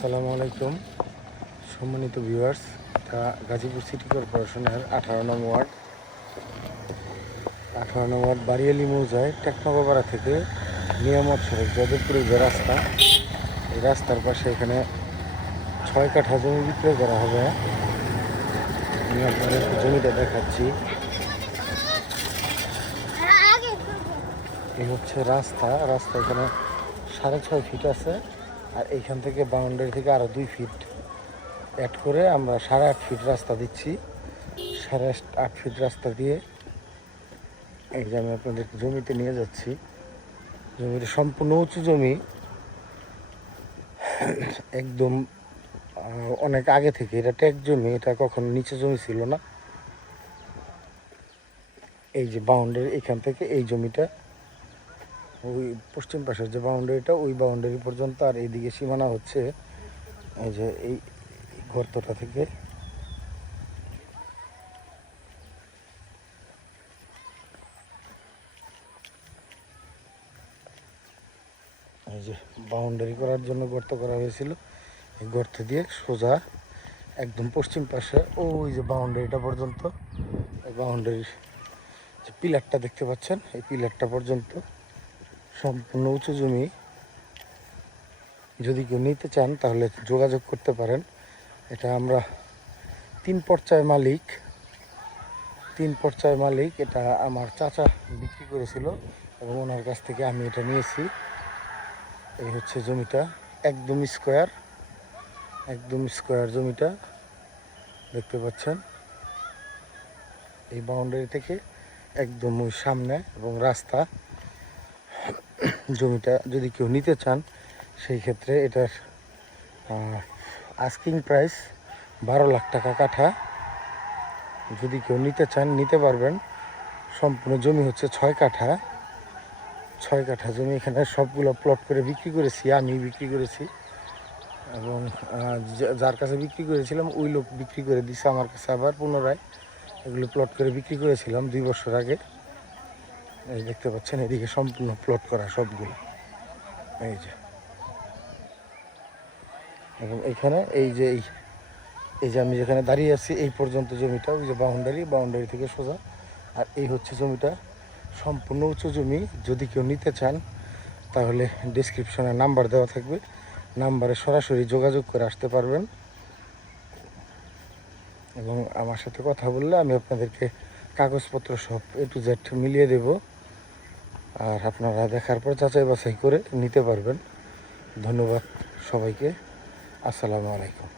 আসসালামু আলাইকুম সম্মানিত ভিউয়ার্স। এটা গাজীপুর সিটি কর্পোরেশনের 18 নং ওয়ার্ড বাড়িয়ালি মৌজায় টেকনগরপাড়া থেকে নিয়ামত সড়ক যাদবপুরের যে রাস্তা, এই রাস্তার পাশে এখানে 6 কাঠা জমি বিক্রয় করা হবে। আমি আপনাদের জমিটা দেখাচ্ছি। এই হচ্ছে রাস্তা এখানে 6.5 ফিট আছে, আর এইখান থেকে বাউন্ডারি থেকে আরও 2 ফিট অ্যাড করে আমরা 8.5 ফিট রাস্তা দিচ্ছি। 8.5 ফিট রাস্তা দিয়ে এই যে আমি আপনাদের জমিতে নিয়ে যাচ্ছি। জমির সম্পূর্ণ উঁচু জমি, একদম অনেক আগে থেকে এটা ট্যাক্স জমি, এটা কখনো নিচে জমি ছিল না। এই যে বাউন্ডারি, এখান থেকে এই জমিটা ওই পশ্চিম পাশের যে বাউন্ডারিটা, ওই বাউন্ডারি পর্যন্ত, আর এইদিকে সীমানা হচ্ছে এই যে এই গর্তটা থেকে। এই যে বাউন্ডারি করার জন্য গর্ত করা হয়েছিল, এই গর্ত দিয়ে সোজা একদম পশ্চিম পাশে ওই যে বাউন্ডারিটা পর্যন্ত, এই বাউন্ডারির যে পিলারটা দেখতে পাচ্ছেন, এই পিলারটা পর্যন্ত সম্পূর্ণ উঁচু জমি। যদি কেউ নিতে চান তাহলে যোগাযোগ করতে পারেন। এটা আমরা 3 পর্যায় মালিক। এটা আমার চাচা বিক্রি করেছিল এবং ওনার কাছ থেকে আমি এটা নিয়েছি। এই হচ্ছে জমিটা, একদম স্কোয়ার জমিটা দেখতে পাচ্ছেন। এই বাউন্ডারি থেকে একদম ওই সামনে এবং রাস্তা। জমিটা যদি কেউ নিতে চান সেই ক্ষেত্রে এটার আস্কিং প্রাইস 12 লাখ টাকা কাঠা। যদি কেউ নিতে চান নিতে পারবেন। সম্পূর্ণ জমি হচ্ছে 6 কাঠা জমি। এখানে সবগুলো প্লট করে বিক্রি করেছি, আমি বিক্রি করেছি এবং যার কাছে বিক্রি করেছিলাম ওই লোক বিক্রি করে দিছে আমার কাছে। আবার পুনরায় এগুলো প্লট করে বিক্রি করেছিলাম 2 বছর আগে। এই দেখতে পাচ্ছেন, এদিকে সম্পূর্ণ প্লট করা সবগুলো। এই যে, এবং এখানে এই যে আমি যেখানে দাঁড়িয়ে আছি এই পর্যন্ত জমিটা, ওই যে বাউন্ডারি থেকে সোজা। আর এই হচ্ছে জমিটা, সম্পূর্ণ উঁচু জমি। যদি কেউ নিতে চান তাহলে ডেসক্রিপশনে নাম্বার দেওয়া থাকবে, নাম্বারে সরাসরি যোগাযোগ করে আসতে পারবেন এবং আমার সাথে কথা বললে আমি আপনাদেরকে কাগজপত্র সব A to Z মিলিয়ে দেব। আর আপনারা দেখার পর যাচাই বাছাই করে নিতে পারবেন। ধন্যবাদ সবাইকে। আসসালামু আলাইকুম।